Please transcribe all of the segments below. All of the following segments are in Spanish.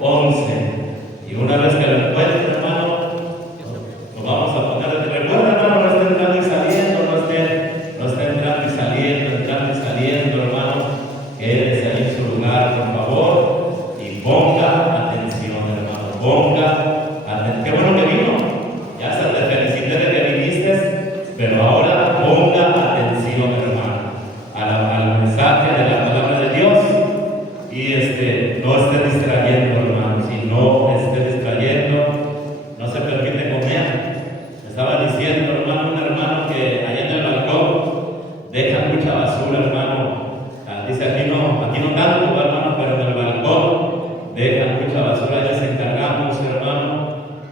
11. Y una vez que lo encuentren, hermano, nos vamos a poner de recuerdo, hermano, no esté entrando y saliendo, no esté entrando y saliendo, hermano. Quédese ahí en su lugar, por favor, y ponga atención, hermano, ponga atención. Qué bueno que vino, ya se te felicité de que viniste, pero ahora ponga atención, hermano, al mensaje de la palabra de Dios. Y no esté distrayendo, hermano. Si no esté distrayendo, no se permite comer. Me estaba diciendo, hermano, un hermano que allá en el balcón deja mucha basura, hermano. Dice aquí no tanto, hermano, pero en el balcón deja mucha basura. Ya se encargamos, hermano.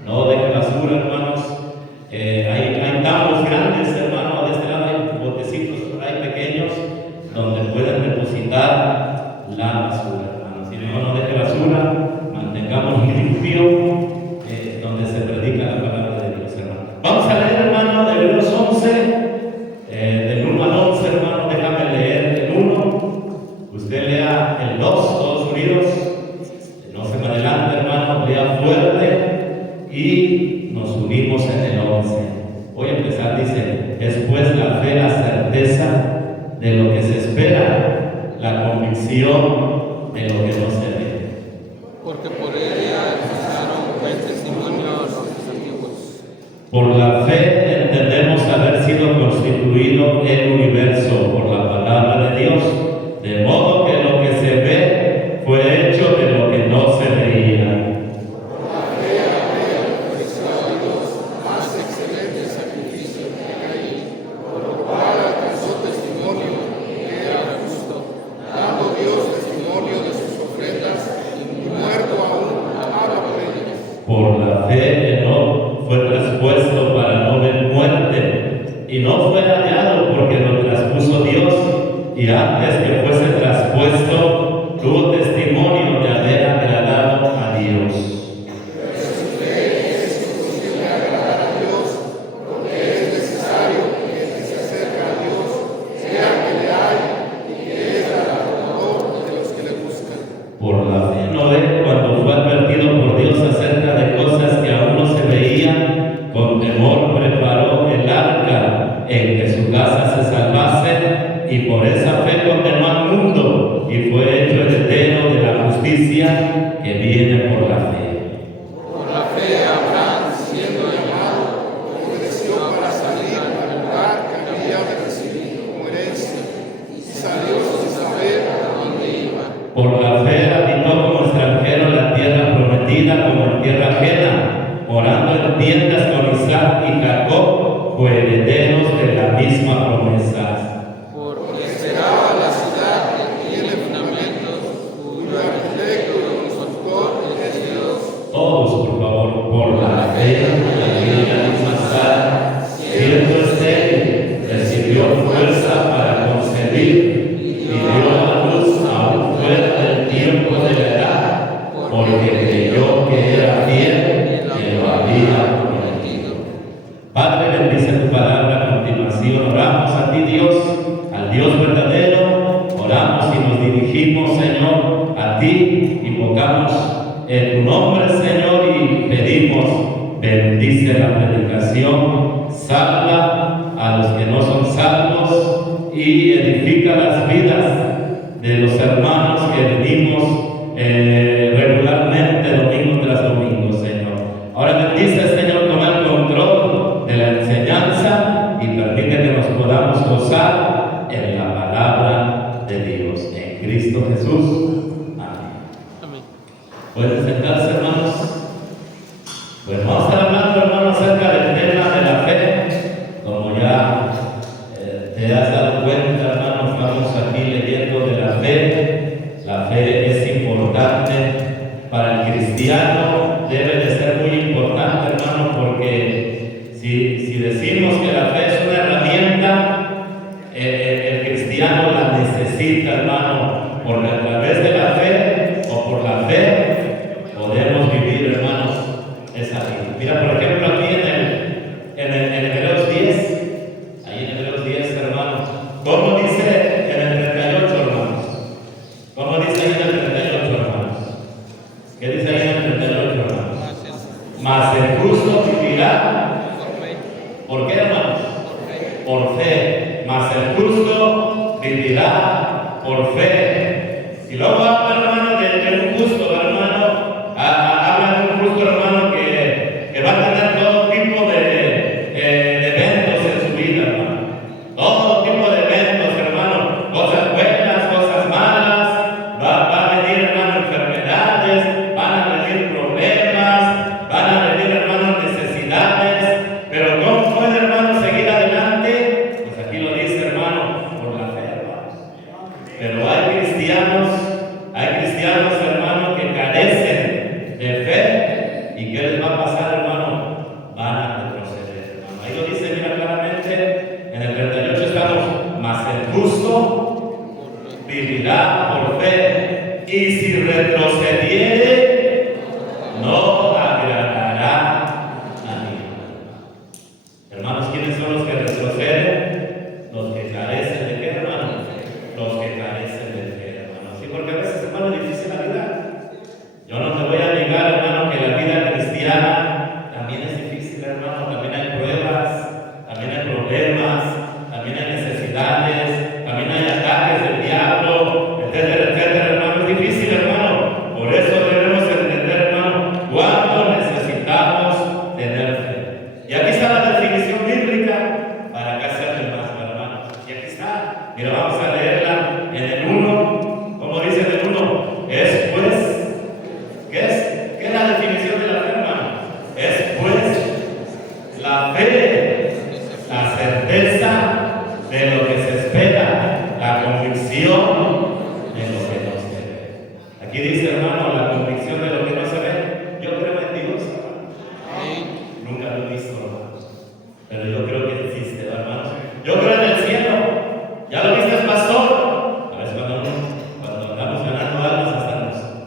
No deje basura, hermanos. Hay tambos grandes, hermano. De este lado hay botecitos por ahí pequeños donde pueden depositar la basura, hermano. Si no deje basura, mantengamos limpio donde se predica la palabra de Dios, hermano. Vamos a leer, hermano, de Hebreos 11, del 1 al 11, hermano. Déjame leer el 1. Usted lea el 2, todos unidos. No se me adelante, hermano. Lea fuerte y nos unimos en el 11. Voy a empezar, dice: después la fe, la certeza de lo que se espera, la convicción de lo que no se ve. Porque por ella escucharon buen testimonio los antiguos. Por la fe entendemos haber sido constituido el universo por la palabra de Dios, de modo que lo que se ve fue hecho de lo que no se veía. Por la fe Enoc fue traspuesto para no ver muerte, y no fue hallado porque lo traspuso Dios, y antes que fuese traspuesto tuvo testimonio de haber agradado a Dios. Por la fe Noé, cuando fue advertido por Dios acerca de cosas que aún no se veían, con temor preparó el arca en que su casa se salvase, y por esa fe condenó al mundo y fue hecho heredero de la justicia que viene por la fe. Por la fe Abraham, siendo llamado, obedeció para salir al lugar que había de recibir como herencia, y salió sin saber a dónde iba. Por la fe habitó como extranjero en la tierra prometida, como en tierra ajena, morando en tiendas con Isaac y Jacob, coherederos de la misma promesa. Porque esperaba la ciudad que tiene fundamentos, cuyo arquitecto y constructor es Dios. Todos, por favor, por la fe, la misma Sara, siendo estéril, recibió fuerza para concebir y dio a luz aún fuera del tiempo de la edad, porque creyó que era fiel que lo había prometido. Padre, bendice tu palabra. A continuación oramos a ti, Dios, al Dios verdadero. Oramos y nos dirigimos, Señor, a ti, invocamos en tu nombre, Señor, y pedimos: bendice la predicación, salva a los que no son salvos y edifica las vidas de los hermanos que venimos regularmente domingo tras domingo, Señor. Ahora bendice, Señor, toma el control de la enseñanza y permite que nos podamos gozar en la palabra de Dios, en Cristo Jesús. Amén. Amén. Pueden sentarse, hermanos. Pues vamos a estar hablando, hermanos, acerca del tema de la fe. Como ya te has dado cuenta, hermanos, estamos aquí leyendo de la fe. La fe es importante para el cristiano, debe de ser muy importante, hermano, porque si decimos que la fe es una herramienta, el cristiano la necesita, hermano, porque a través de la fe o por la fe podemos vivir, hermanos, esa vida. Mira, por ejemplo, aquí en Hebreos 10, ahí en Hebreos 10, hermanos, ¿cómo dice en el 38, hermanos? ¿Cómo dice ahí en el 38, hermanos? ¿Qué dice ahí por fe. Y luego habla, hermano, de un justo, hermano. Habla de un justo, hermano, que va a tener todo tipo de eventos en su vida, hermano. Todo tipo de eventos, hermano. Cosas buenas, cosas malas. Va a venir, hermano, enfermedades. Van a venir problemas. Van a venir, hermano, necesidades. Pero ¿cómo puede, hermano, seguir adelante? Pues aquí lo dice, hermano, por la fe, hermano. Pero hay cristianos, hermano, que carecen de fe. ¿Y qué les va a pasar, hermano? Van a retroceder, hermano. Ahí lo dice, mira, claramente, en el 38 estamos, mas el justo vivirá por fe, y si retrocediere, no agradará a Dios. Hermanos, ¿quiénes son los que retroceden? Los que carecen de qué, hermano? Los que carecen de fe, hermano. Sí, porque a veces, hermano, es difícil la vida. Yo no te voy a negar, hermano, que la vida cristiana también es difícil, hermano. También hay pruebas, también hay problemas, también hay necesidades, también hay ataques del diablo, etcétera, etcétera, hermano. Es difícil, hermano. Por eso debemos entender, hermano, cuánto necesitamos tener fe. Y aquí está la definición bíblica para que hacerle más, hermano. Y aquí está. Mira, vamos a leerla en el 1. ¿Cómo dice en el 1? Es pues. ¿Qué es la definición de la fe, hermano? Es pues la fe, la certeza de lo que se espera, la convicción de lo que no se ve. Aquí dice, hermano, la convicción de lo que no se ve. Yo creo en Dios, hermano. Nunca lo he visto, hermano, pero yo creo que existe, hermano. Yo creo en el cielo. ¿Ya lo viste, pastor? A veces cuando andamos ganando almas hasta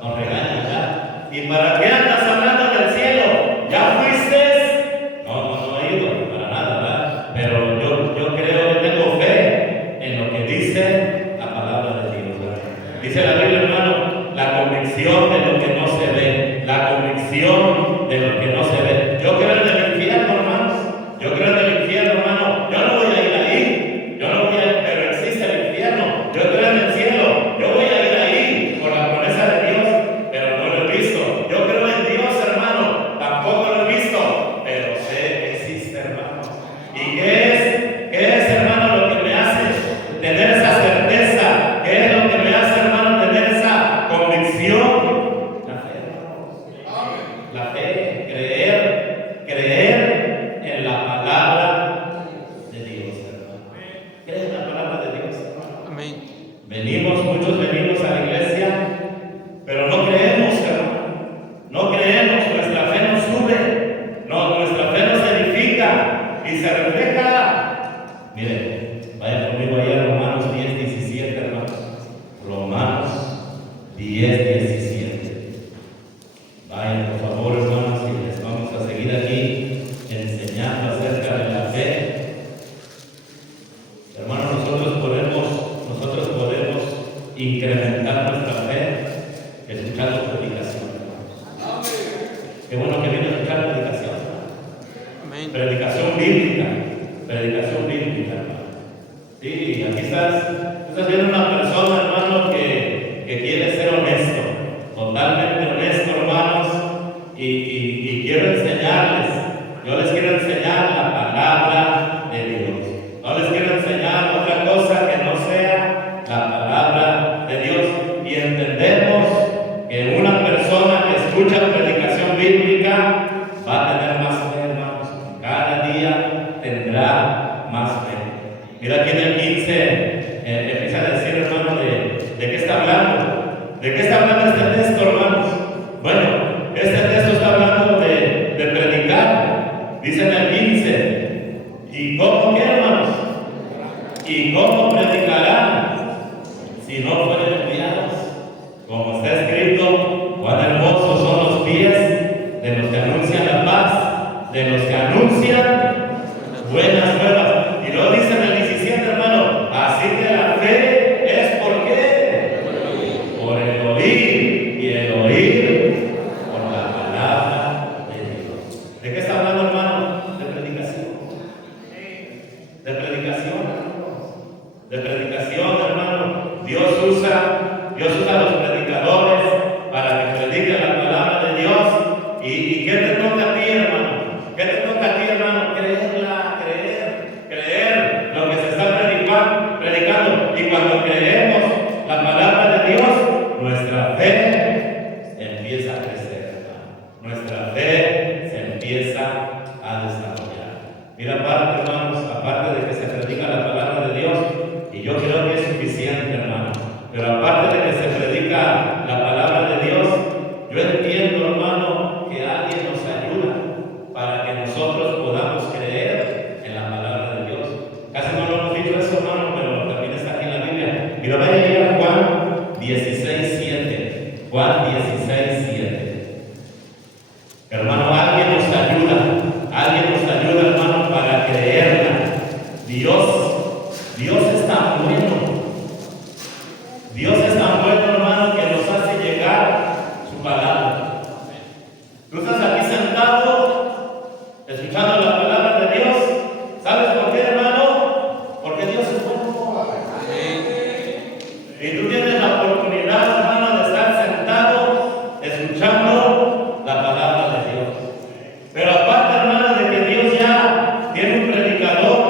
nos regañan ya. ¿Y para qué andas hablando del cielo? ¿Ya fuiste? No he ido, para nada, ¿verdad? Pero yo creo, yo tengo fe en lo que dice la palabra de Dios, ¿verdad? Dice la Biblia, hermano, la convicción de lo que no se ve, la convicción de lo que no se ve. Yo creo en el infierno, hermanos. Yo creo en el infierno, hermano. Yo no voy a ir ahí. Yo no voy a ir, pero existe el infierno. Yo creo en el cielo. Yo voy a ir ahí por la promesa de Dios, pero no lo he visto. Yo creo en Dios, hermano. Tampoco lo he visto, pero sé que existe, hermano. ¿Y qué es, hermano, lo que me hace tener esa certeza? ¿Qué es lo que me hace, hermano, tener esa convicción? La fe, hermano. La fe, creer en la palabra de Dios, hermano. ¿Crees en la palabra de Dios, hermano? Amén. Muchos venimos a la iglesia, pero no creemos, hermano. No creemos, nuestra fe no sube, nuestra fe no se edifica y se refleja. Miren, vayan conmigo ahí a Romanos 10:17, hermanos. Romanos 10:17. Vayan, por favor, hermanos, y les vamos a seguir aquí enseñando acerca de la fe. Hermanos, nosotros podemos incrementar nuestra fe escuchando predicación, hermanos. Qué bueno que viene a escuchar predicación. Amén. Predicación bíblica, hermano. Sí, aquí estás viendo una persona, hermano, que quiere ser honesto, totalmente honesto, hermanos, y quiero enseñarles. Yo les quiero enseñar la palabra de Dios. No les quiero enseñar otra cosa que no sea la palabra de Dios. Y entendemos que una persona que escucha predicación bíblica va a tener más fe, hermanos. Cada día tendrá más fe. Mira aquí en el 15 empieza a decir, hermano, de qué está hablando. ¿De qué está hablando este texto, hermanos? Bueno, este texto está hablando de predicar. Dice en el 15. ¿Y cómo qué, hermanos? ¿Y cómo predicarán si no fueren enviados? Como está escrito, cuán hermosos son los pies de los que anuncian la paz, de los que anuncian buenas nuevas. Y luego dice en el 17, hermano, así que la fe es ¿por qué? Por el oír, y el oír por la palabra de Dios. ¿De qué está hablando, hermano? De predicación. De predicación, hermano. Dios usa 16:7. Hermano, alguien nos ayuda, hermano, para creerla. Dios es tan bueno. Dios es tan bueno, hermano, que nos hace llegar su palabra. Tú estás aquí sentado, escuchando la palabra de Dios. ¿Sabes por qué, hermano? Porque Dios es bueno. Y tú tienes la oportunidad, hermano, de estar sentado, escuchando la palabra de Dios. Pero aparte, hermano, de que Dios ya tiene un predicador,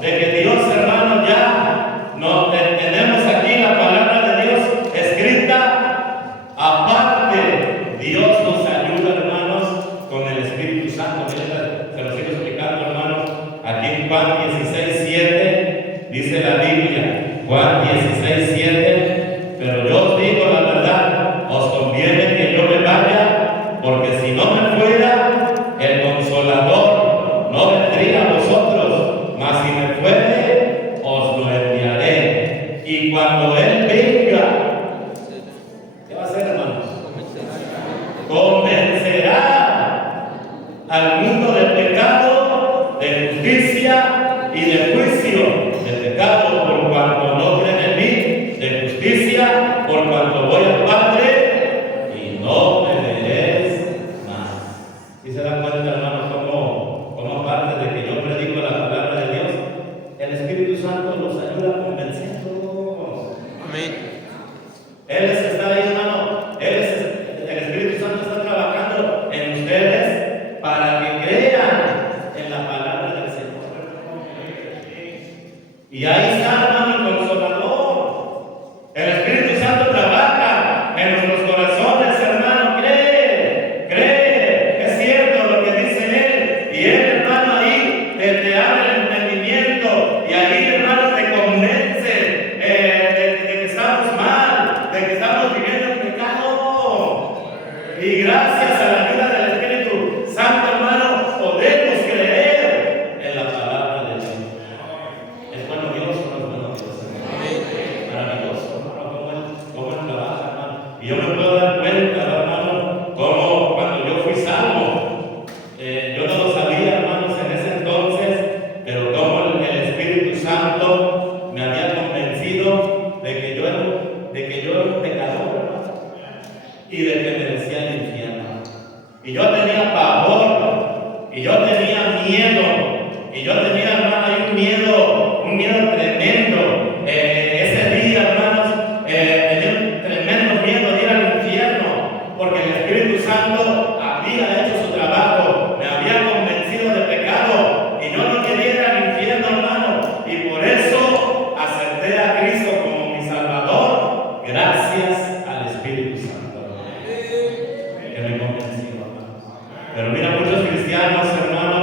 de que Dios, hermano, ya no tenemos aquí la palabra de Dios escrita. Aparte, Dios nos ayuda, hermanos, con el Espíritu Santo. Se lo sigo explicando, hermanos. Aquí en Juan 16:7 dice la Biblia, Juan 16:7, pero yo os digo la verdad, os conviene que yo me vaya, porque si no me fuera, el Consolador no vendría a vosotros, mas si me fuere, os lo enviaré. Y cuando Él venga, ¿qué va a hacer, hermanos? Convencerá al mundo del pecado, de justicia y de juicio. De pecado por cuanto no creen en mí, de justicia por cuanto voy al Padre y no me veréis más. ¿Y se dan cuenta, hermanos, cómo aparte de que yo predico la palabra de Dios, el Espíritu Santo nos ayuda convenciendo? Amén. Él está ahí, hermano. El Espíritu Santo está trabajando en ustedes para que crean en la palabra del Señor. Y ahí está, hermano, el Consolador. El Espíritu Santo trabaja en nuestros corazones, hermano. Cree, es cierto lo que dice Él. Y Él, hermano, ahí te abre el entendimiento. Y ahí, hermano, te convence de que estamos mal, de que estamos viviendo en pecado. Y gracias a la ayuda del Espíritu Santo, hermano, podemos creer en la palabra de Dios. ¿Es bueno Dios o no es bueno Dios? Maravilloso, hermano, cómo Él trabaja, hermano. Y yo me puedo dar cuenta, hermano, cómo cuando yo fui salvo, yo no lo sabía, hermanos, en ese entonces, pero cómo el Espíritu Santo me había convencido de que yo era un pecador, hermano, y de que merecía el infierno. Y yo tenía pavor, y yo tenía miedo, y yo tenía, hermano, ahí un miedo tremendo. Ese día, hermanos, tenía un tremendo miedo de ir al infierno, porque el Espíritu Santo había hecho su trabajo, me había convencido de pecado, y yo no quería ir al infierno, hermano, y por eso acepté a Cristo como mi Salvador, gracias al Espíritu Santo, que me convenció, hermano. Pero mira, muchos cristianos, hermano,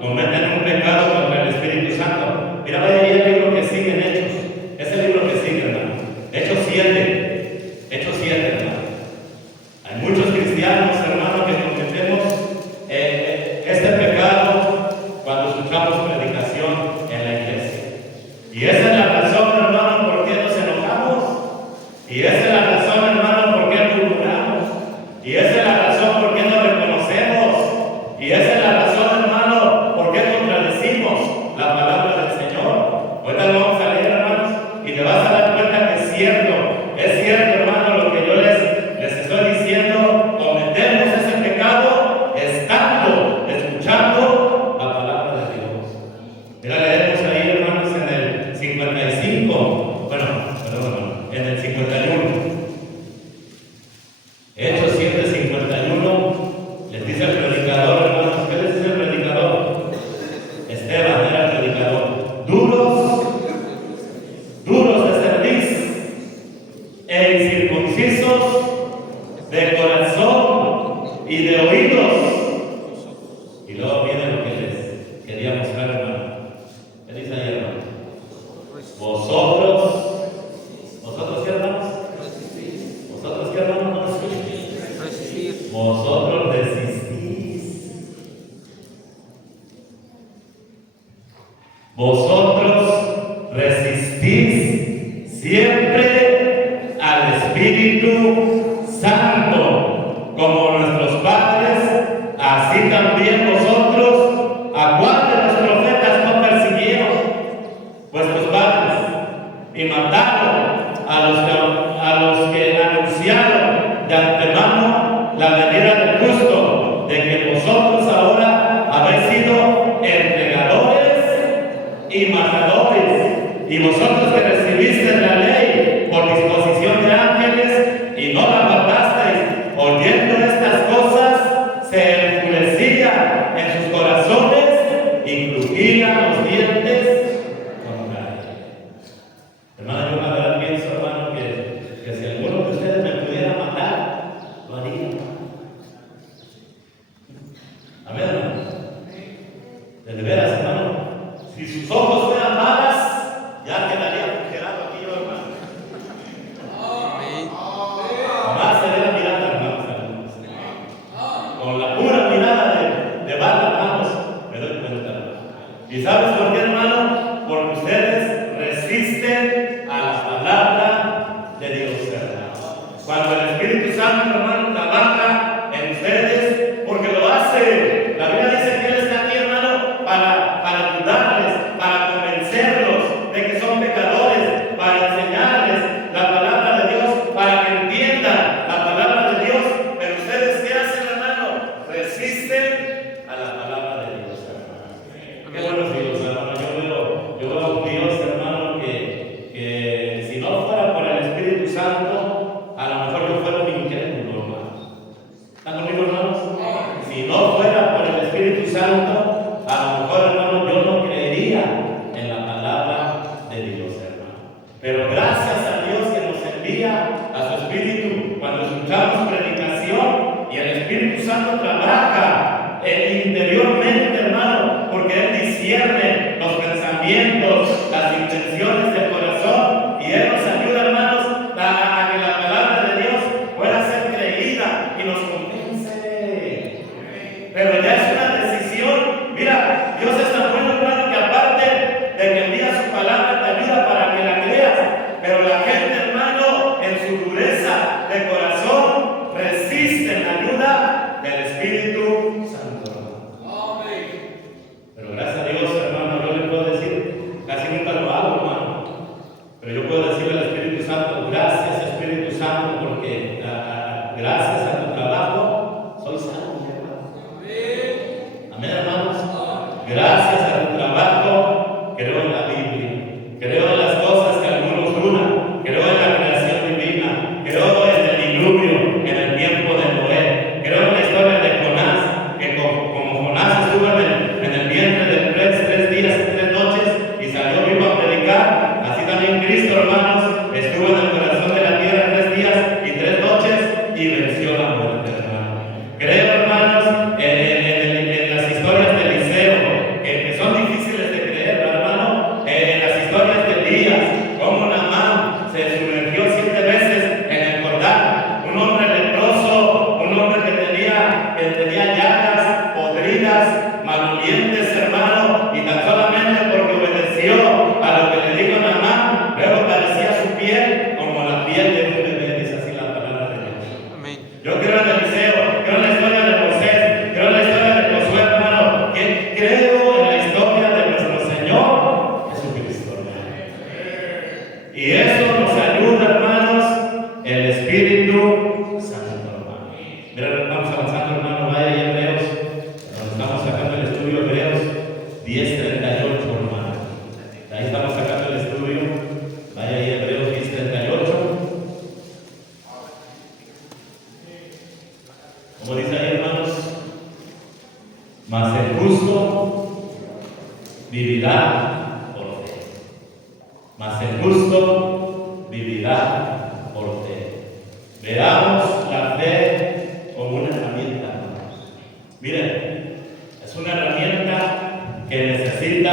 cometen un pecado contra el Espíritu Santo. Mira, vaya ahí el libro que sigue en Hechos. Es el libro que sigue, hermano. Hechos 7, hermano. Hay muchos cristianos, hermano, que cometemos este pecado cuando escuchamos predicación en la iglesia. Y esa es la razón, hermano, por qué nos enojamos. Y esa es la razón, hermano, por qué murmuramos. Y esa es la razón por qué no reconocemos. Y esa es la razón, hermano, por qué contradecimos la palabra del Señor. Ahorita lo vamos a leer, hermanos, y te vas a dar cuenta que es cierto, hermano, lo que yo les estoy diciendo. Cometemos ese pecado estando, escuchando la palabra de Dios. Mira, leemos ahí, hermanos, en el 55, en el 51. Hechos 7:51, les dice el predicador, hermanos. ¿Qué les dice el predicador? Esteban era el predicador. Duros de cerviz e incircuncisos de corazón y de oídos. Y luego viene lo que les quería mostrar, hermano. ¿Qué dice ahí, hermano? Vosotros qué, hermanos? ¿Vosotros qué, hermanos? No escuchen. Vosotros resistís. Vosotros resistís siempre al Espíritu Santo. Santo trabaja interiormente, hermano, porque Él discierne los pensamientos, las intenciones del corazón, y Él nos ayuda, hermanos, a que la palabra de Dios pueda ser creída y nos convence. Pero ya es una decisión. Mira, Dios es tan bueno, hermano, que aparte de que envía su palabra, te ayuda para que la creas. Pero la gente, hermano, en su dureza de corazón, resiste la ayuda del Espíritu Santo. Amén. Pero gracias a Dios, hermano, yo le puedo decir, casi nunca lo hago, hermano. Pero yo puedo decirle al Espíritu Santo, gracias Espíritu Santo, porque gracias a tu trabajo soy sano, mi hermano. Amén, hermanos. Gracias a tu trabajo creo en la Biblia, creo en las cosas que algunos dudan, creo en la creación divina, creo en el diluvio, en el tiempo de Noé, creo en la historia de Jonás, que como Jonás estuvo en el vientre del pez 3 días y 3 noches y salió vivo a predicar, así también Cristo, hermanos, estuvo en el corazón de la tierra 3 días y 3 noches y venció la muerte, hermano. Creo, hermanos, en las historias de Eliseo, que son difíciles de creer, hermano, en las historias de Elías, como Naamán se sumergió 7 veces en el Jordán, un hombre leproso, un hombre que tenía llagas podridas, malolientes, hermano, y tan solamente porque obedeció a lo que le dijo Naamán, luego parecía su piel como la piel de un bebé, dice así la palabra de Dios. Amén. Yo creo en Eliseo, creo en la historia de Moisés, creo en la historia de Josué, hermano, que creo en la historia de nuestro Señor Jesucristo, hermano. Y eso nos ayuda, hermanos, el Espíritu Santo, hermano. Mira, vamos avanzando, hermano, vaya ahí Hebreos, nos estamos sacando el estudio Hebreos 10:38, hermano. De ahí estamos sacando el estudio, vaya ahí Hebreos 10:38. Como dice ahí, hermanos, mas el justo vivirá por fe. Mas el justo vivirá por fe. Veamos la fe como una herramienta, hermanos. Miren, es una herramienta que necesita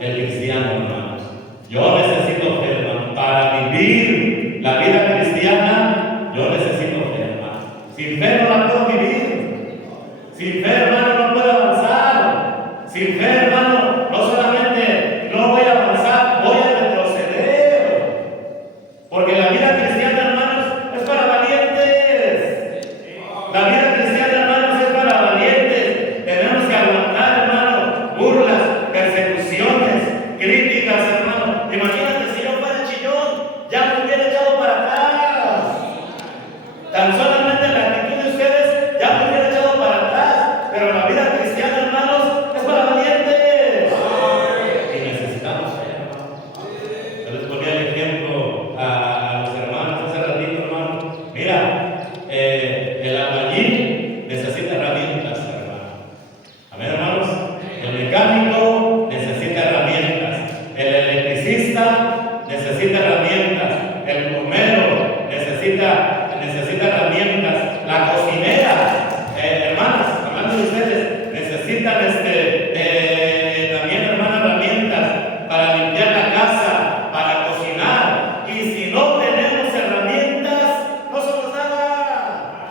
el cristiano, hermanos. Yo necesito fe, hermano. Para vivir la vida cristiana, yo necesito fe, hermano. Sin fe no la puedo vivir. Sin fe, hermano, no puedo avanzar. Sin fe, hermano, no solamente no voy a avanzar, voy a retroceder. Porque la vida cristiana, hermanos, es para valientes. La vida cristiana, hermanos, es para valientes. Tenemos que aguantar, hermano, burlas, persecuciones, críticas, hermano. Imagínate si yo fuera chillón, ya me hubiera echado para atrás. Tan solamente la actitud de ustedes ya me hubiera echado para atrás. Pero la vida cristiana, hermanos, es para valientes. Y necesitamos fe, hermano. Yo les ponía el ejemplo a los hermanos hace ratito, hermano. Mira, el albañil necesita herramientas, hermano. Amén, hermanos. El mecánico necesita herramientas. El electricista necesita herramientas. El plomero necesita herramientas. La cocinera, hermanas, hablando de ustedes, necesitan también, hermanas, herramientas para limpiar la casa, para cocinar. Y si no tenemos herramientas, no somos nada.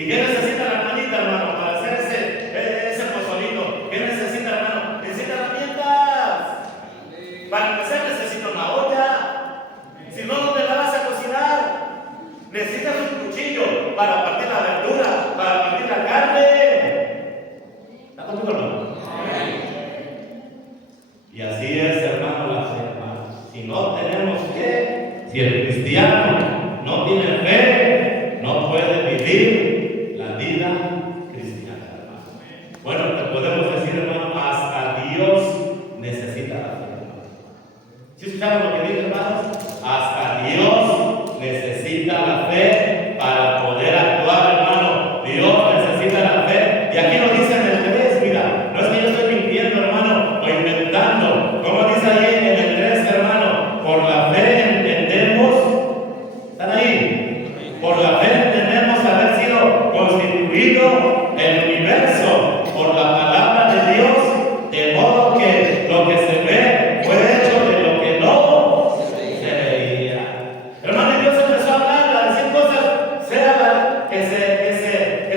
¿Y qué necesita la hermanita, hermano, para hacer ese pozolito? ¿Qué necesita, hermano? Necesita herramientas. Para empezar necesita una olla. Si no, ¿dónde la vas a cocinar? Necesitas un cuchillo para partir la verdura, para partir la carne. ¿Está conmigo, hermano? Y así es, hermano, la fe, hermano. Si no tenemos fe, si el cristiano no tiene fe, no puede vivir la vida cristiana, hermano. Bueno, te podemos decir, hermano, hasta Dios necesita la fe, hermano. ¿Sí escucharon lo que dije, hermanos? Hasta Dios necesita la fe para poder actuar, hermano. Dios necesita la fe. Y aquí lo dice en el 3, mira, no es que yo estoy mintiendo, hermano, o inventando. ¿Cómo dice ahí en el 3, hermano? Por la fe entendemos, ¿están ahí? Por la fe entendemos haber sido constituido el universo por la palabra de Dios, de modo que lo que se ve fue hecho de lo que no se veía. Hermano, Dios empezó a hablar, a decir cosas, sea que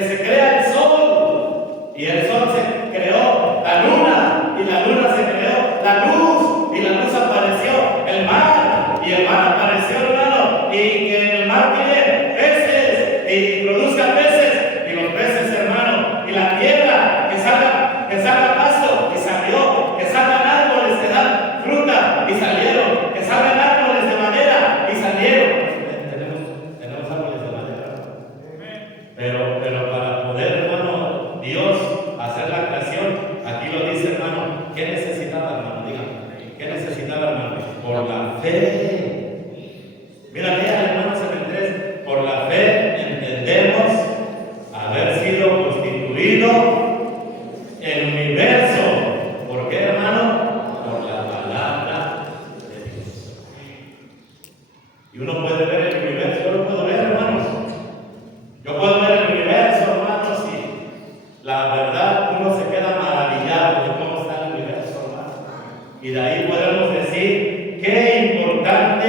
se crea el sol, y el sol se creó, la luna, y la luna se creó, la luz, y la luz apareció, el mar, y el mar apareció, hermano, y que el mar tiene peces, y produzca peces, y los peces, hermano, y la tierra, que salga pasto, y salió, que salgan árboles que dan fruta, y salieron, que salgan árboles de madera, y salieron. Tenemos árboles de madera. Pero para poder, hermano, Dios hacer la creación, aquí lo dice, hermano, ¿qué necesitaba, hermano? Dígame, ¿qué necesitaba, hermano? Por la fe. Mira, hermanos, en el 3, por la fe entendemos haber sido constituido el universo. ¿Por qué, hermano? Por la palabra de Dios. Y uno puede ver el universo, yo lo puedo ver, hermanos. Yo puedo ver el universo, hermanos, y la verdad uno se queda maravillado de cómo está el universo, hermano. Y de ahí podemos decir qué importante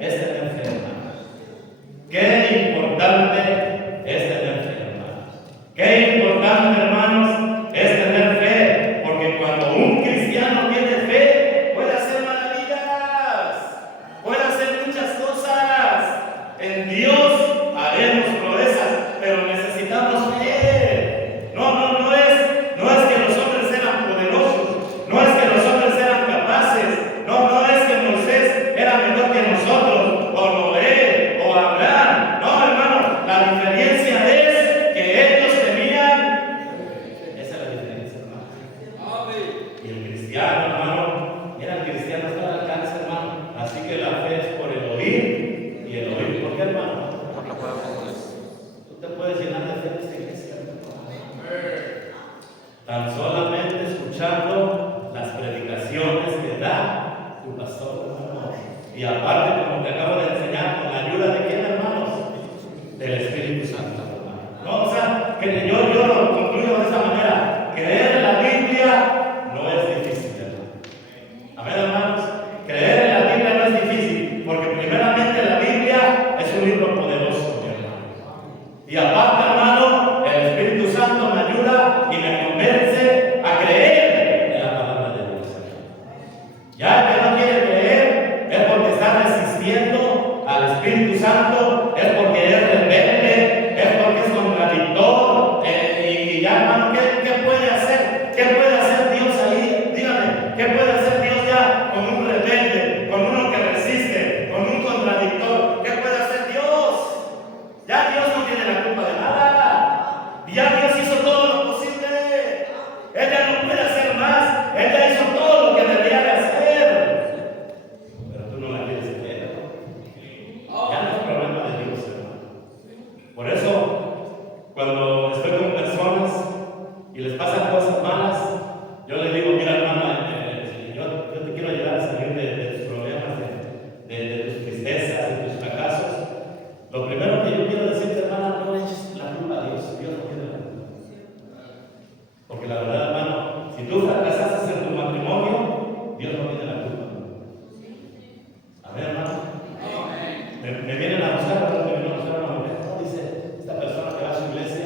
es tener fe, hermanos. Qué importante es tener fe, hermanos. Qué importante, hermanos, es tener fe, porque cuando un cristiano tiene fe, puede hacer maravillas, puede hacer muchas cosas. En Dios haremos proezas, pero necesitamos fe. No es que los hombres eran poderosos, no es que los hombres eran capaces, no es que Moisés era mejor que nosotros, o Noé, o Abraham. No, hermano, la diferencia es que ellos tenían, esa es la diferencia, hermano. Y el cristiano, hermano, eran cristianos al alcance, hermano. Así que la fe es por el oír, y el oír, ¿por qué, hermano? Por la palabra de Dios. Tú te puedes llenar de fe en esta iglesia, hermano. Tan solamente escuchando las predicaciones que da tu pastor, hermano. Y aparte, como te acabo de enseñar, con la ayuda de quién, hermanos? Del Espíritu Santo, hermano. No, o sea, que yo lo concluyo de esta manera. Creer en la Biblia no es difícil, hermano. Amén, hermanos. Creer en la Biblia no es difícil, porque primeramente la Biblia es un libro poderoso, mi hermano. Y aparte, hermano, el Espíritu Santo me ayuda y me convence a creer en la palabra de Dios. Ya el que no quiere creer es porque está resistiendo al Espíritu Santo, es porque es rebelde, es porque es contradictor. Y ya, hermano, ¿qué puede hacer? ¿Qué puede hacer Dios ahí? Dígame, ¿qué puede hacer Dios ya con un rebelde, con uno que resiste, con un contradictor? ¿Qué puede hacer Dios? Ya Dios no tiene la culpa de nada. Ya Dios hizo todo lo posible. Él ya no puede hacer más. Él ya hizo todo lo que debería de hacer. Pero tú no la quieres creer. Ya no es problema de Dios, hermano. Por eso, cuando estoy con personas y les pasan cosas malas, yo les digo, mira, hermana, yo te quiero ayudar a salir de tus problemas, de tus tristezas, de tus fracasos. Lo primero que yo quiero decirte, hermana, no eches la culpa a Dios. Dios no tiene la culpa. Porque la verdad, hermano, si tú fracasaste en tu matrimonio, Dios no tiene la culpa. Amén, hermano. Me vienen a buscar, me vienen a buscar una mujer. Dice, esta persona que va a su iglesia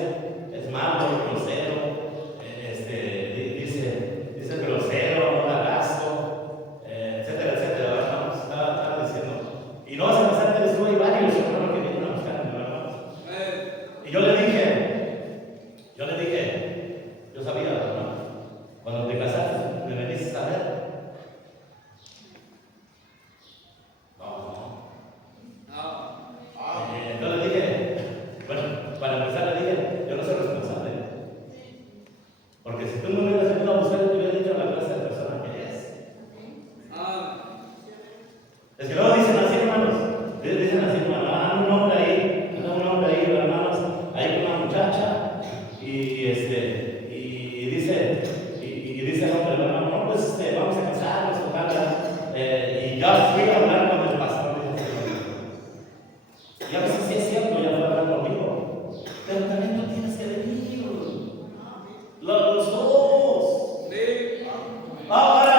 Y yo le dije, yo sabía, hermano, cuando te casaste, me veniste a ver. No. Yo le dije, bueno, para empezar le dije, yo no soy responsable. Porque si tú no hubieras venido a buscar, te hubiera dicho la clase de persona que es. Es que luego dicen así, hermanos. Dicen así, hermano, anda un hombre ahí, hermanos, ahí con una muchacha, y dice el hombre, hermano, no, pues vamos a casarnos, total, y ya fui a hablar con el pastor, y a veces sí es cierto, ya fue a hablar conmigo, pero también no tienes que venir, los dos. Ahora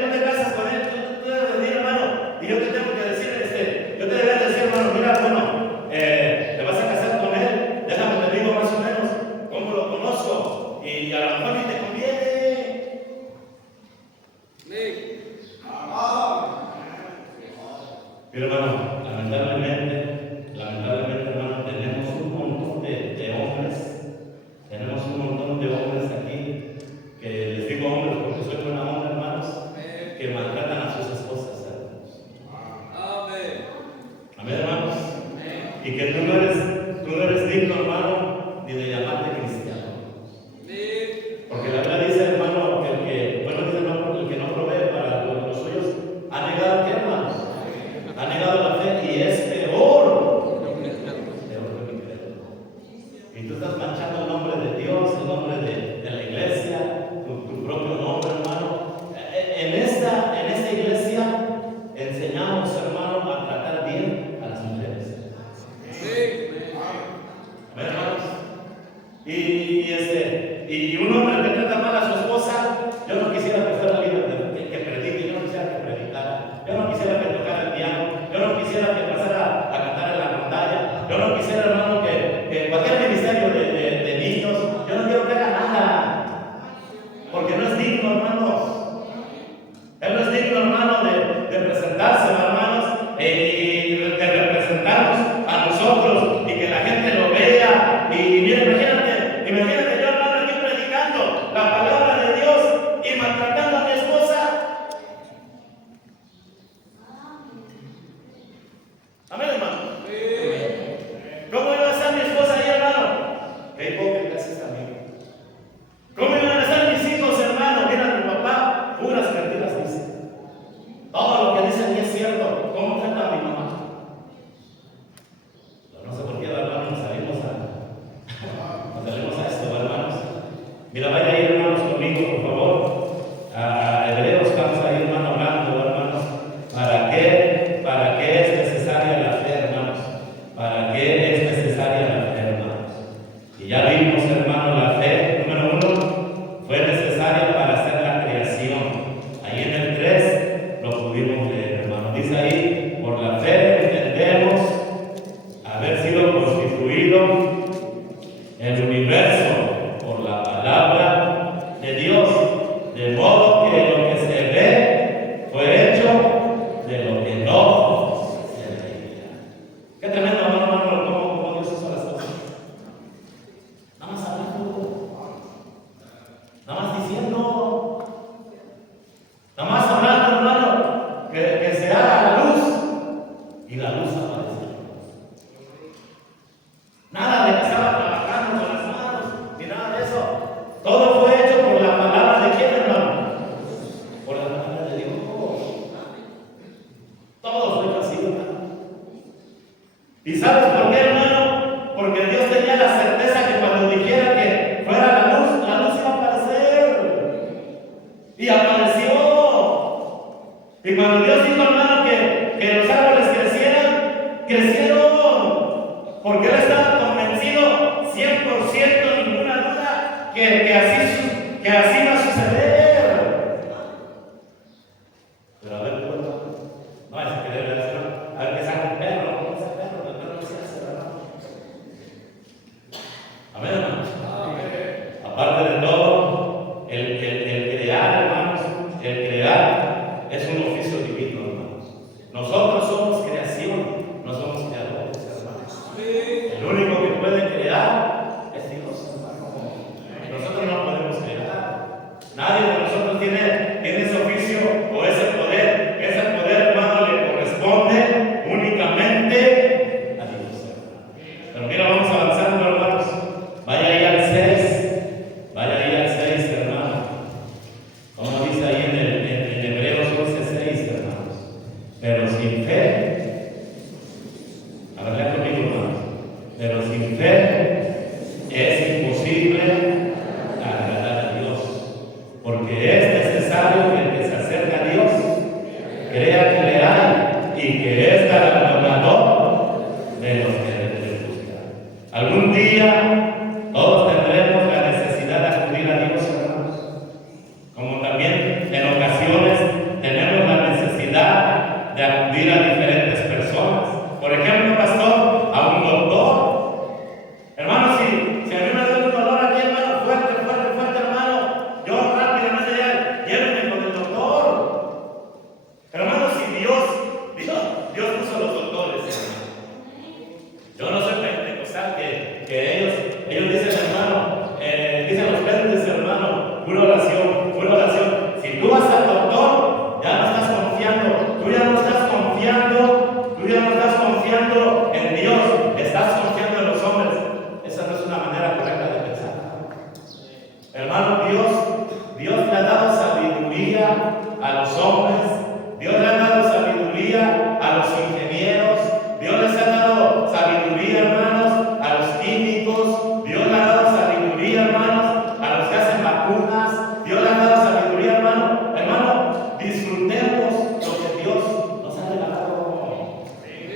tú te casas con él, tú debes venir, hermano, y yo te tengo que decir, yo te debería decir, hermano, mira, bueno, te vas a casar con él, déjame te digo más o menos cómo lo conozco, y a lo mejor ni te conviene. Pero hermano, lamentablemente, hermano, tenemos un montón de hombres aquí, que les digo hombres porque soy buena onda, hermanos, que maltratan a sus esposas, hermanos. Amén, hermanos. Y que tú no eres digno, hermano, ni de llamarte cristiano. Porque la Biblia dice, hermano, que el que no provee para los suyos ha negado, ¿qué, hermanos? Ha negado la fe y es peor que mi credo. Y tú estás manchando el nombre de Dios, el nombre de la iglesia, tu propio nombre, hermano. En esta iglesia enseñamos, hermano, a tratar bien a las mujeres. Amén, hermanos. Y un hombre que trata mal a su esposa, yo no quisiera que fuera líder que predique, yo no quisiera que predicara, yo no quisiera que tocara el piano, yo no quisiera que pasara a cantar en la pantalla, yo no quisiera, hermano, que cualquier ministerio de niños, yo no quiero que haga nada, porque no es digno, hermanos. Él no es digno, hermano, de presentarse, hermanos, y de representarnos a nosotros y que la gente lo vea. Y mira, imagínate yo, hermano, aquí predicando la palabra de Dios y maltratando a mi esposa. Amén, hermano. ¿Cómo iba a estar mi esposa ahí, hermano? Qué hipócrita es esta amiga. ¿Cómo iban a estar mis hijos, hermano? Mira, mi papá, puras mentiras dice. Todo lo que dice aquí es cierto. ¿Cómo trata a mi mamá? No sé por qué, hermano, nos salimos a esto, hermanos. Mira, vaya a ir, hermanos, conmigo, por favor, a Hebreos. Vamos a ir, hermano, hablando, hermanos. ¿Para qué es necesaria la fe, hermanos? ¿Para qué es necesaria la fe, hermanos? Y ya vimos, hermano, la fe, número 1, fue necesaria para hacer la creación. Ahí en el 3 lo pudimos leer, hermano. Dice ahí, por la fe entendemos haber sido constituido el universo por la palabra de Dios, de modo que lo que se ve fue hecho de lo que no se veía. Qué tremendo, hermano, cómo Dios hizo las cosas. Nada más hablando, nada más diciendo, nada más hablando, hermano, que se haga la luz, y la luz apareció. Nada de que estaba trabajando con las manos, ni nada de eso. Todo fue hecho por la palabra de quién, hermano. Por la palabra de Dios. Todo fue hecho así, hermano. ¿Y sabes por qué, hermano? Porque Dios tenía la certeza que cuando dijera que fuera la luz iba a aparecer. Y apareció. Y cuando Dios dijo, hermano, que los árboles crecieron. Porque él estaba convencido, 100%, ninguna duda, que así va a suceder. Pero a ver, no es que debe hacer, a ver que saca un perro, no saca el perro no se hace, ¿verdad? Amén, hermanos. Aparte de todo, el crear, hermanos, el crear es un oficio divino, hermanos. Nosotros somos creación, no somos creadores, hermanos. El El único que puede crear es Dios, hermano. Nosotros no podemos crear. Nadie de nosotros tiene ese oficio o ese poder. Ese poder, hermano, le corresponde únicamente a Dios. Pero mira, vamos avanzando, hermanos. Vaya ahí al 6. Vaya ahí al 6, hermano. Como dice ahí en Hebreos 11:6, hermanos. Pero sin fe, a ver, lea conmigo, hermanos. Pero sin fe es imposible agradar a Dios. Porque es necesario que el que se acerca a Dios crea que le hay y que es galardonador de los que le buscan. Algún día todos tendremos la necesidad de acudir a Dios, hermanos. Como también en ocasiones tenemos la necesidad de acudir a diferentes personas. Por ejemplo, pastor, a un doctor. Hermano, si a mí me da un dolor aquí, hermano, fuerte, hermano, yo rápidamente ya llévenme con el doctor. Hermano, si Dios puso los doctores, hermano. Yo no soy pentecostal que ellos dicen, hermano, dicen los pentes, hermano, pura oración. Si tú vas al doctor, ya no estás confiando, tú ya no estás confiando en Dios, estás confiando en los hombres. Esa no es una manera correcta de pensar. Hermano, Dios le ha dado sabiduría a los hombres, Dios le ha dado sabiduría a los ingenieros, Dios les ha dado sabiduría, hermanos, a los químicos, Dios le ha dado sabiduría, hermanos, a los que hacen vacunas, Dios le ha dado sabiduría, hermano. Hermano, disfrutemos lo que Dios nos ha regalado.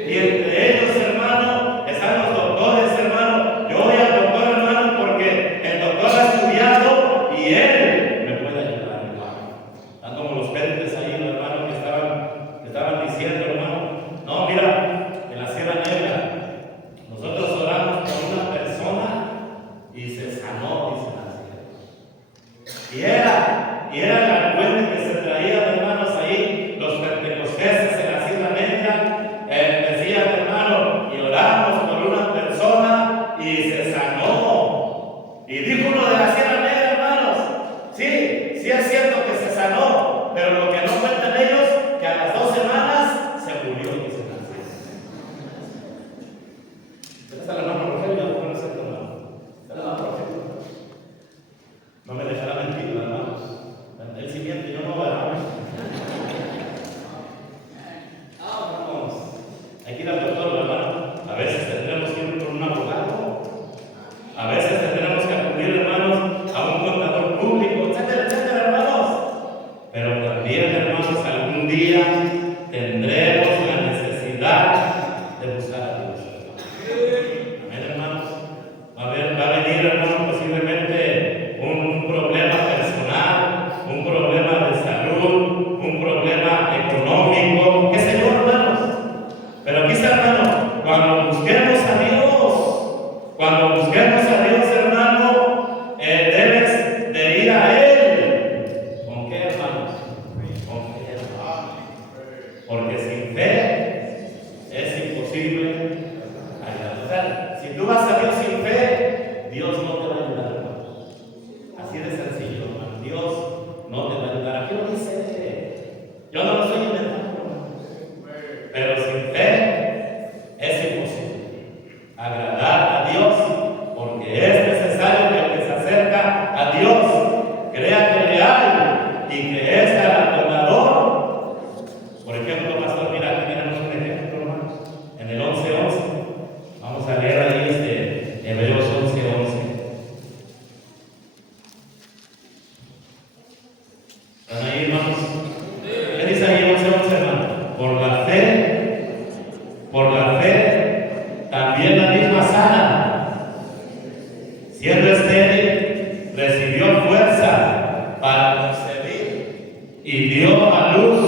Y entre ellos, hermano, están los doctores, hermano. Yo voy al doctor, hermano, porque el doctor ha estudiado y él me puede ayudar, hermano. Están como los pentes ahí, hermano, que estaban diciendo, hermano. No, mira, en la Sierra Negra, nosotros oramos por una persona y se sanó, dicen así. Y era el argüente que se traían, hermanos, ahí, los pentecosteses en la Sierra Negra, decían, hermano, y oramos por una persona y se sanó. Y dijo uno de la Sierra Negra, hermanos, sí es cierto que se sanó, pero lo que no cuentan ellos, que a las 2 semanas se murió, dicen así. Esta es la hermana Rogelio, no es cierto, hermano. Esta es la hermana Rogelio. No me dejará mentir, hermanos. Él sí miente, yo no, ¿verdad? Vamos. Hay que ir al doctor, hermano. A veces tendremos que ir con un abogado. A veces tendremos que acudir, hermanos, a un contador público, etcétera, etcétera, hermanos. Pero también, hermanos, algún día tendremos la necesidad de buscar a Dios. Amén, hermanos. Va a venir, hermanos, posiblemente un problema personal, un problema de salud, un problema económico, qué sé yo, hermanos. Pero aquí está, hermano, cuando busquemos a Dios, hermano, debes de ir a Él. ¿Con qué, hermanos? Con fe, hermano. Porque sin fe es imposible agradar. Si tú vas a Dios sin fe, Dios no te va a ayudar, hermano. Así de sencillo, hermano. Dios no te va a ayudar. Aquí lo dice. Yo no lo estoy inventando, hermano. Pero sin fe es imposible agradar a Dios, porque es necesario que el que se acerca a Dios crea que le hay y que es galardonador. Por ejemplo, pastor, mira, aquí tenemos un ejemplo, hermanos. En el 11:11, vamos a leer ahí Hebreos 11:11. ¿Están ahí, hermanos? ¿Qué dice ahí 11:11, hermano? Por la fe, también la misma Sara, siendo estéril, recibió fuerza para concebir y dio a luz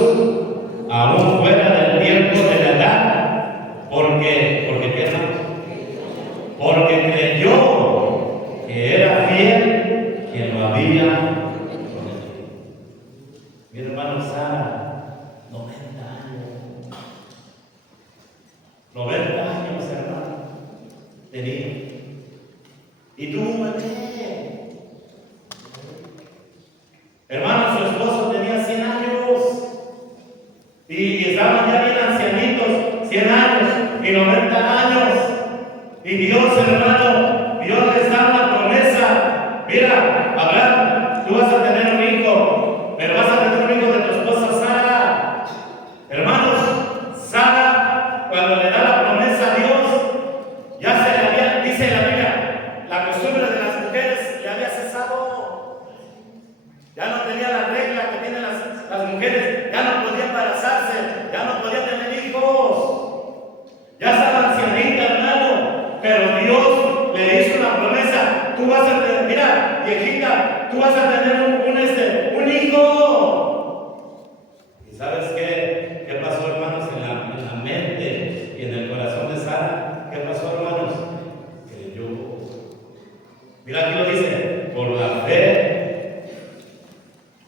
aún fuera del tiempo de la edad. Porque ¿qué, hermanos? Porque creyó que era fiel quien lo había prometido. Mi hermano Sara, 90 años. 90 años, hermano. tenía. Y tuvo un bebé. Hermano, su esposo tenía 100 años. Y estaban ya bien ancianitos, 100 años y 90 años. Y Dios, hermano, Dios les da una promesa. Mira, Abraham, tú vas a tener un hijo, pero vas a tener un hijo de tu esposa Sara. Hermanos, Sara, cuando le da la promesa a Dios, ya se le había, dice la Biblia, la costumbre de las mujeres le había cesado. Ya no tenía la regla que tienen las mujeres, ya no podía embarazarse, ya no podía tener hijos. Ya estaba ancianita, hermano, pero Dios le hizo una promesa. Tú vas a tener, mira, viejita, tú vas a tener un hijo. ¿Y sabes qué? ¿Qué pasó, hermanos, en la mente y en el corazón de Sara? ¿Qué pasó, hermanos? Creyó. Mira, aquí lo dice, por la fe.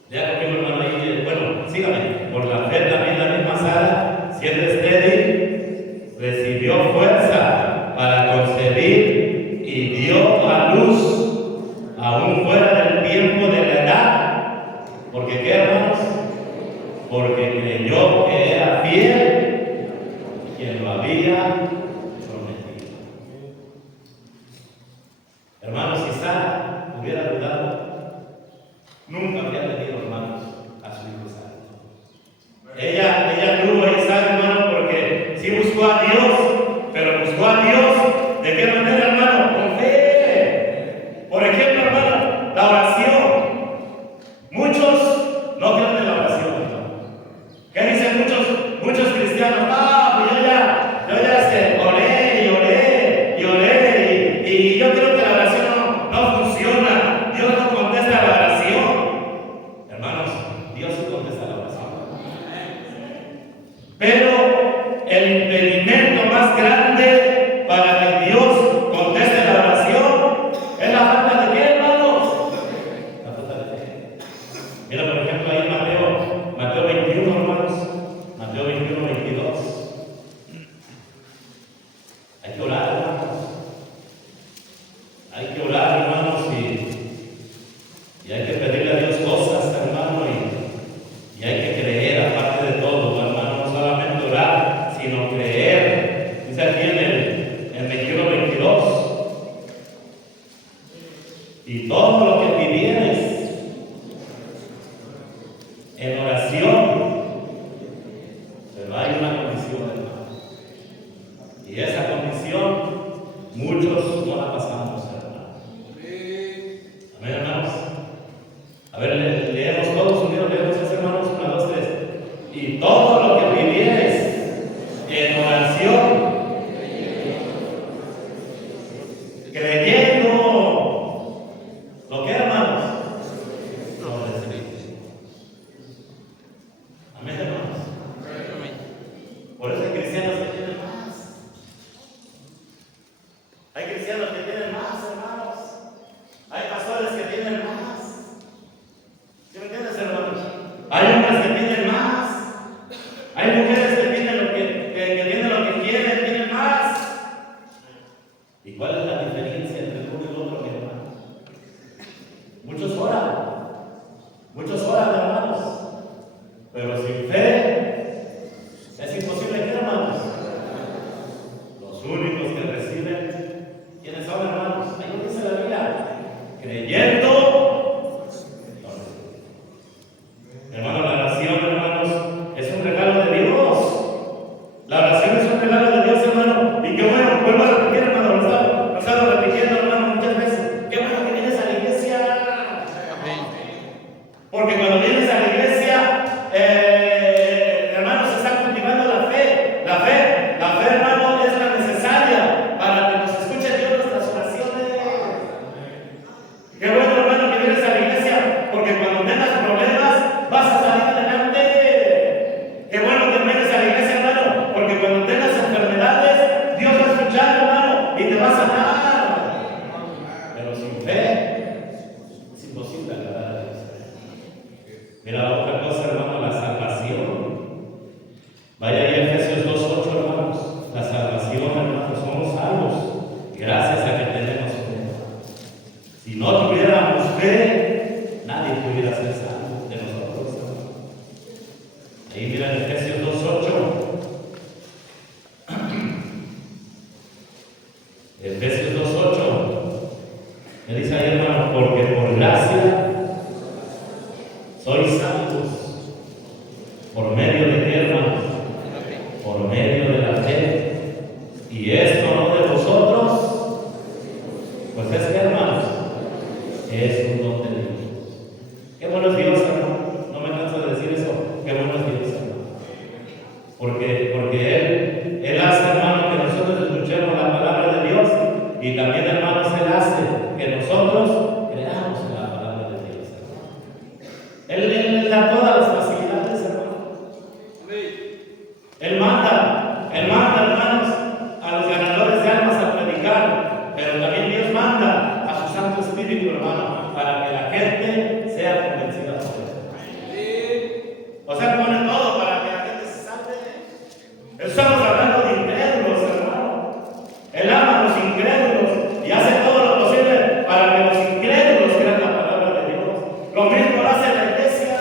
Ya conmigo, hermano, ahí, bueno, sígame. Por la fe también la misma Sara, siendo estéril, recibió fuerza para concebir y dio a luz, aún fuera del tiempo de la edad. ¿Porque qué, hermanos? Porque creyó que era fiel quien lo había prometido. Hermanos, si Sara hubiera dudado, nunca habría tenido, hermanos, a su hijo Isaac. Ella tuvo a Isaac, hermano, porque sí buscó a Dios, pero buscó a Dios ¿de qué manera, hermano? Con fe. Por ejemplo, hermano, la oración. Muchos no creen en la oración, hermano. ¿Qué dicen muchos cristianos? Pues yo ya oré, y yo creo que la oración no funciona. Dios no contesta la oración. Hermanos, Dios sí contesta la oración. Pero el impedimento más grande para que Dios conteste la oración es la falta de qué, hermanos. La falta de fe. Mira, por ejemplo, ahí Mateo 21, hermanos. Mateo 21, 22. Hay que orar, hermanos. Hay que orar, hermanos, y hay que pedirle a Dios cosas, hermano, y hay que creer, aparte de todo, hermano, no solamente orar, sino creer. Dice aquí en 21, 22. Y todo lo que pidieres en oración, pero hay una condición, hermano. Y esa condición, muchos no la pasamos, hermano. Amén, hermanos. A ver, leemos todos unidos, leemos eso, hermanos, 1, 2, 3. Y todo lo que pidieres en oración, creyendo, ¿lo que, hermanos? Lo recibimos. Amén, hermanos. Por eso hay cristianos que tienen más. Hay cristianos que tienen más, hermanos. Hay pastores que tienen más. ¿Sí me entiendes, hermanos? Hay hombres que tienen más. Hay mujeres que tienen lo que quieren, tienen más. ¿Y cuál es la diferencia entre el uno y el otro, mi hermano? Muchos oran, hermanos, pero sin fe es imposible que, hermanos. Los únicos que reciben, ¿quiénes son, hermanos? Ahí lo dice la Biblia, creyendo. Hermano, la oración, hermanos, es un regalo de Dios. La oración es un regalo de Dios, hermano. Y qué bueno, vuelvo a repetir, hermano, lo he estado repitiendo, hermano, muchas veces. gracias a que tenemos fe. Si no tuviéramos fe, nadie pudiera ser salvo de nosotros. Ahí mira en Efesios 2:8. Efesios 2:8. Me dice ahí, hermano, porque por gracia sois santos. ¿Por medio de qué, hermanos? Por medio de la fe. Y esto no de vosotros, pues es que, hermanos, es un don de Dios. Qué bueno es Dios, hermano. No me canso de decir eso. Qué bueno es Dios, hermano. Porque Él hace, hermano, que nosotros escuchemos la palabra de Dios. Y también, hermanos, Él hace que nosotros creamos en la palabra de Dios, hermano. Él da todas las facilidades, hermano. Él manda, hermanos, a los ganadores de almas a predicar, pero también Dios manda a su Santo Espíritu, hermano, para que la gente sea convencida por Él. O sea, pone todo para que la gente se salve. Estamos hablando de incrédulos, hermano. Él ama a los incrédulos y hace todo lo posible para que los incrédulos crean la palabra de Dios. Lo mismo lo hace la iglesia.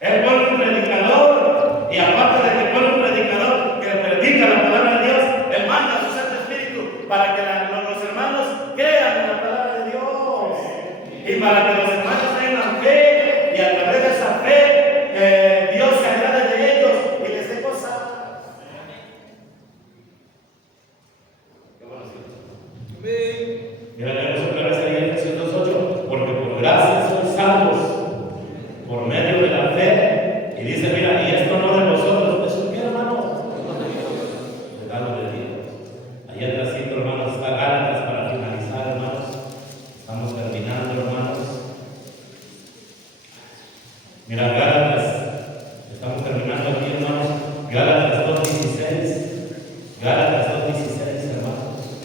Él pone un predicador y aparte de que pone un predicador que predica la palabra de Dios, Él manda a su Santo Espíritu para que los hermanos crean en la palabra de Dios y para que los hermanos tengan fe y a través de esa fe Dios se agrade de ellos y les dé cosas. Qué bueno, sí. Mira, leemos otra vez ahí en Efesios 2:8, porque por gracia sois salvos por medio de la fe. Y dice, mira, y esto no de vosotros, ¿eso qué, hermano? Regalo de Dios. Ahí atrásito, hermanos, está Gálatas para finalizar, hermanos. Estamos terminando, hermanos. Mira, Gálatas, estamos terminando aquí, hermanos. Gálatas 2:16. Gálatas 2:16, hermanos.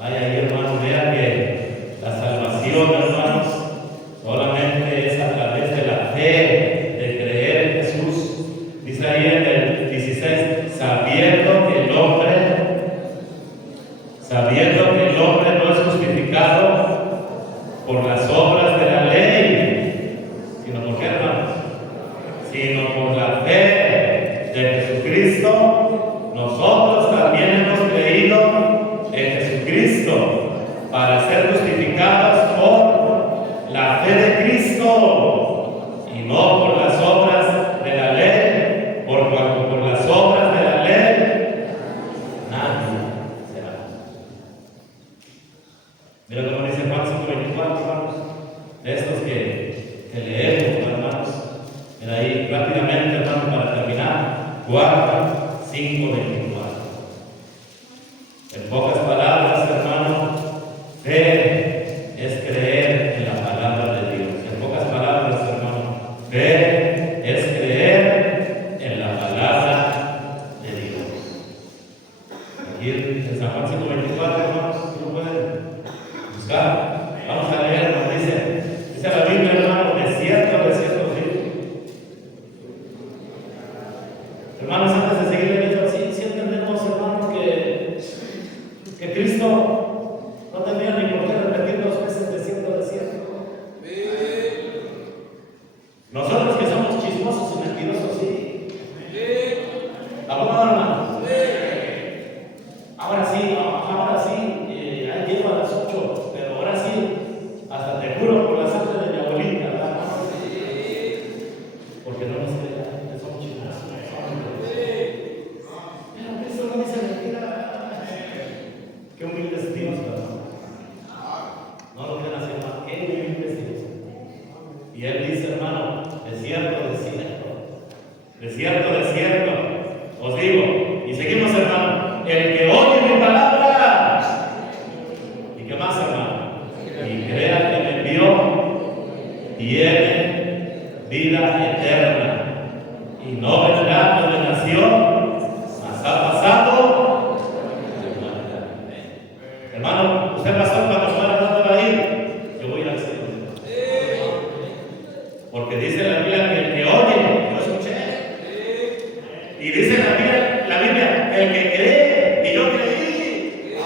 Vaya ahí, hermano, vea que la salvación, hermanos, solamente es a través de la fe, de creer en Jesús. Dice ahí en el 16, sabiendo que el hombre no es justificado por las obras de la ley, sino por qué, hermanos, sino por la fe de Jesucristo. Nosotros también hemos creído en Jesucristo para ser justificados por la fe de Cristo y no por las obras de la ley, por cuanto por las obras de la ley nadie será justo. Mira cómo dice Juan 5:24, hermanos, de estos que leemos, hermanos. Mira ahí rápidamente, hermanos, para terminar. Juan 5:24. En pocas palabras, hermano, fe es creer en la palabra de Dios. En pocas palabras, hermano, fe es creer en la palabra de Dios. Aquí en San Juan 5:24, hermanos, si lo pueden buscar. Vamos a leer, nos dice la Biblia, hermano, de cierto, sí. Hermanos, antes de seguir leyendo, sí entendemos, hermanos, que Cristo no tendría ni por qué repetir 2 veces de cierto. Nosotros que somos chismosos y mentirosos, sí. ¿A poco, hermanos? Ahora sí, ahí llego a las 8, pero ahora sí, hasta te juro por la sangre de mi abuelita, ¿verdad? Porque no nos crean, que somos chismosos. Pero Cristo no dice mentira. Qué humilde es Dios, ¿verdad? No lo crean así, hermano. Qué humilde es Dios. Y Él dice, hermano, de cierto, os digo. Y seguimos, hermano. El que oye mi palabra, ¿y qué más, hermano? Y crea que me envió, tiene vida eterna. Y no vendrá condenación, mas ha pasado. Hermano, usted pasó cuando fuera, ¿dónde va a ir? Yo voy al cielo. Porque dice la Biblia que el que oye, yo escuché. Y dice la Biblia, el que cree, y yo creí.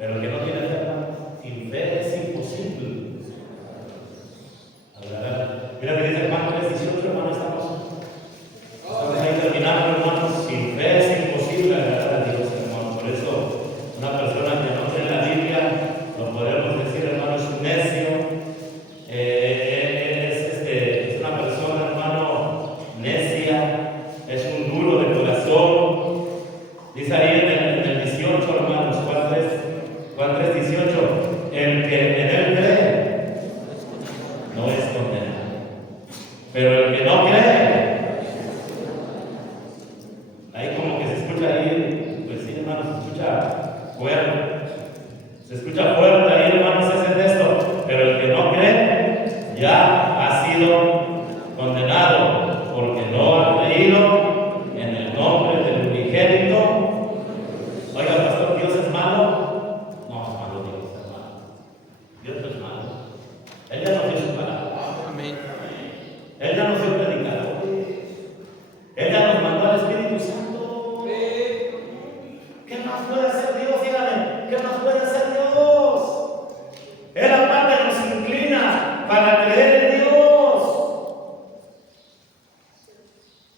Pero el que no tiene fe, hermano, sin fe es imposible. A ver, mira que dice Juan 3:18, hermano, estamos ahí terminando, hermanos. Sin fe es imposible agradar a Dios, hermano. Por eso, una persona que no cree en la Biblia, lo podemos decir, hermano, es un necio. Es una persona, hermano, necia, es un duro de corazón. Dice ahí en el 18, hermanos, Juan 3:18, el que en él cree no es condenado, pero el que no cree, ahí como que se escucha ahí, pues sí, hermanos, se escucha fuerte ahí, hermanos, ese texto, pero el que no cree ya ha sido condenado, porque no ha creído en el nombre del unigénito. Oiga, pastor, ¿Dios es malo? No es malo Dios, hermano. Dios no es malo. Él ya nos dio su palabra. Amén. Él ya nos dio predicador. Él ya nos mandó al Espíritu Santo. ¿Qué más puede hacer Dios? Dígame, ¿qué más puede hacer Dios? Él aparte nos inclina para creer en Dios.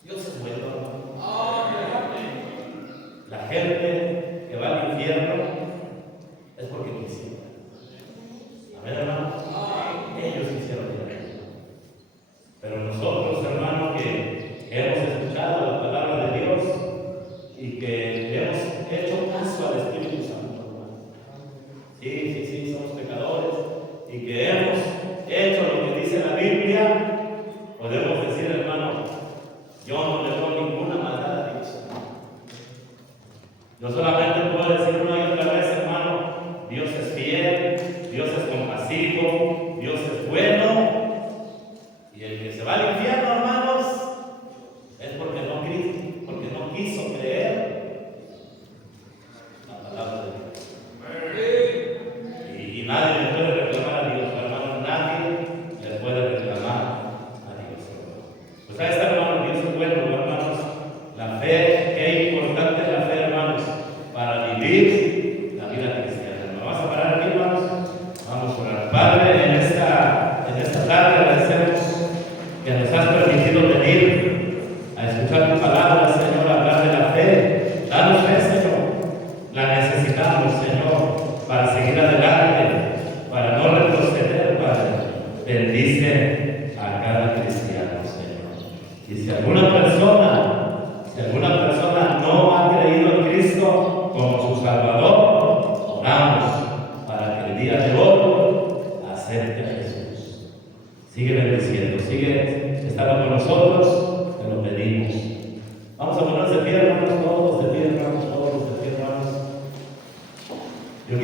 Dios es bueno, hermano. La gente que va al infierno es porque quisieron. Amén, hermano. Ellos quisieron ir al infierno. Pero nosotros, hermano, que hemos escuchado la palabra de Dios y que hemos hecho caso al Espíritu Santo, hermano. Sí, somos pecadores y que hemos hecho lo que dice la Biblia, podemos decir, hermano, yo no le doy ninguna maldad a Dios. Yo solamente puedo decir una y otra vez, hermano, Dios es fiel, Dios es compasivo, Dios es bueno. Y el que se va al infierno, hermanos, es porque no quiso creer la palabra de Dios. Y nadie le puede reclamar a Dios, hermano, nadie le puede reclamar a Dios, hermano. Pues ahí está, hermano, Dios es bueno, hermanos. La fe, qué importante es la fe, hermanos, para vivir la vida cristiana. Nos vamos a parar aquí, hermanos. Vamos a orar. Padre, en esta tarde agradecemos que nos has permitido venir a escuchar tu palabra, Señor, a hablar de la fe. Danos fe, Señor. La necesitamos, Señor, para seguir adelante, para no retroceder, Padre. Bendice a cada cristiano, Señor. Y si alguna persona no ha creído en Cristo como su Salvador, oramos para que el día de hoy acepte a Jesús. Sigue bendiciendo, sigue estando con nosotros.